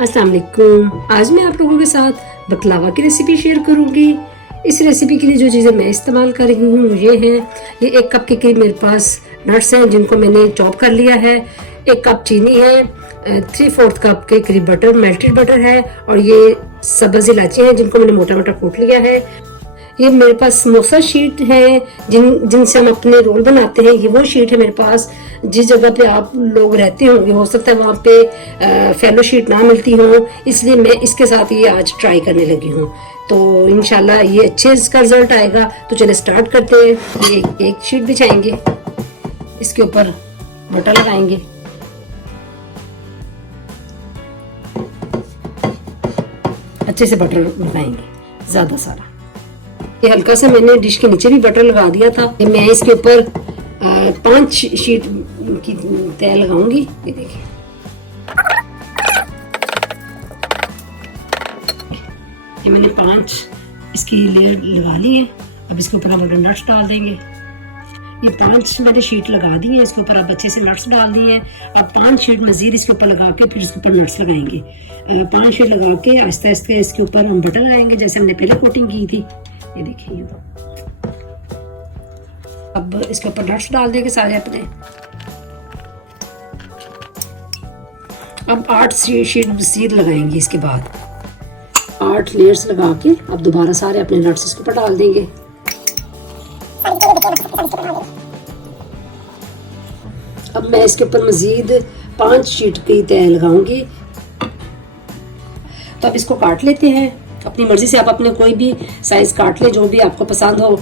अस्सलाम वालेकुम। आज मैं आप लोगों के साथ बकलावा की रेसिपी शेयर करूंगी। इस रेसिपी के लिए जो चीज़ें मैं इस्तेमाल कर रही हूँ ये हैं, ये 1 कप के करीब मेरे पास नट्स हैं जिनको मैंने चॉप कर लिया है। 1 कप चीनी है, 3/4 कप के करीब बटर, मेल्टेड बटर है, और ये सब्ज़ इलायची हैं जिनको मैंने मोटा मोटा कूट लिया है। ये मेरे पास समोसा शीट है जिनसे हम अपने रोल बनाते हैं। ये वो शीट है मेरे पास। जिस जगह पे आप लोग रहते होंगे हो सकता है वहाँ पे फेलो शीट ना मिलती हो, इसलिए मैं इसके साथ ये आज ट्राई करने लगी हूँ। तो इंशाल्लाह ये अच्छे इसका रिजल्ट आएगा। तो चले स्टार्ट करते हैं। ये एक शीट बिछाएंगे, इसके ऊपर बटर लगाएंगे, अच्छे से बटर लगाएंगे ज्यादा सारा। ये हल्का सा मैंने डिश के नीचे भी बटर लगा दिया था। मैं इसके ऊपर 5 शीट की तय लगाऊंगी। ये देखिए, ये मैंने 5 इसकी लेयर लगा ली है। अब इसके ऊपर हम नट्स डाल देंगे। ये 5 मैंने शीट लगा दी है, इसके ऊपर अब अच्छे से नट्स डाल दिए हैं। अब 5 शीट मजीद इसके ऊपर लगा के फिर इसके ऊपर नट्स लगाएंगे। 5 शीट लगा के आहिस्ते आहिस्ते इसके ऊपर हम बटर लगाएंगे जैसे हमने पहले कोटिंग की थी। ये देखिए, ये अब इसके ऊपर नट्स डाल देंगे सारे अपने। अब 8 शीट मजीद लगाएंगे। इसके बाद 8 लेयर्स लगा के अब दोबारा सारे अपने नट्स इसके ऊपर डाल देंगे। अब मैं इसके ऊपर मजीद 5 शीट की तय लगाऊंगी। तो अब इसको काट लेते हैं अपनी मर्जी से। आप अपने कोई भी साइज काट ले जो भी आपको पसंद हो।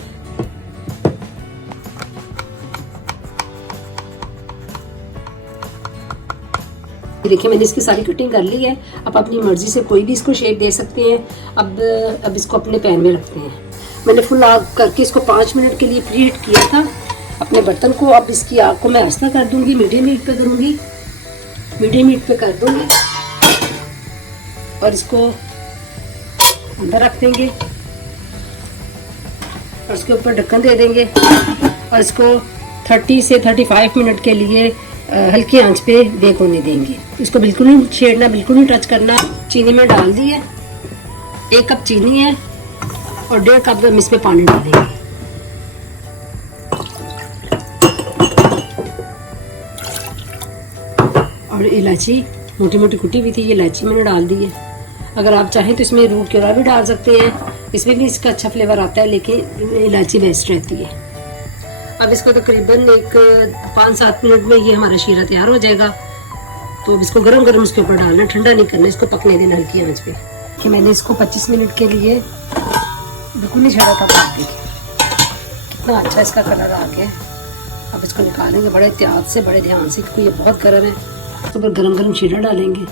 देखिए, मैंने इसकी सारी कटिंग कर ली है। आप अपनी मर्जी से कोई भी इसको शेप दे सकते हैं। अब इसको अपने पैन में रखते हैं। मैंने फुल आग करके इसको 5 मिनट के लिए प्रीहीट किया था अपने बर्तन को। अब इसकी आग को मैं आस्था कर दूंगी, मीडियम हीट पे करूंगी। मीडियम हीट पे कर दूंगी और इसको अंदर रख देंगे और इसके ऊपर ढक्कन दे देंगे और इसको 30 से 35 मिनट के लिए हल्की आंच पे बेक होने देंगे। इसको बिल्कुल नहीं छेड़ना, बिल्कुल नहीं टच करना। चीनी में डाल दी है, 1 कप चीनी है और 1.5 कप हम इसमें पानी डालेंगे। और इलायची मोटी मोटी कुटी हुई थी, ये इलायची मैंने डाल दी है। अगर आप चाहें तो इसमें रूह क्योरा भी डाल सकते हैं, इसमें भी इसका अच्छा फ्लेवर आता है, लेकिन इलायची बेस्ट रहती है। अब इसको तकरीबन 5-7 मिनट में ये हमारा शीरा तैयार हो जाएगा। तो अब इसको गरम गरम उसके ऊपर डालना, ठंडा नहीं करना, इसको पकने देना हल्की आंच पे। कि मैंने इसको 25 मिनट के लिए बिल्कुल नहीं छड़ा था। देखिए कितना अच्छा इसका कलर आ गया। अब इसको निकालेंगे बड़े एहतियात से, बड़े ध्यान से, क्योंकि ये बहुत गर्म है। तो ऊपर गरम गरम शीरा डालेंगे।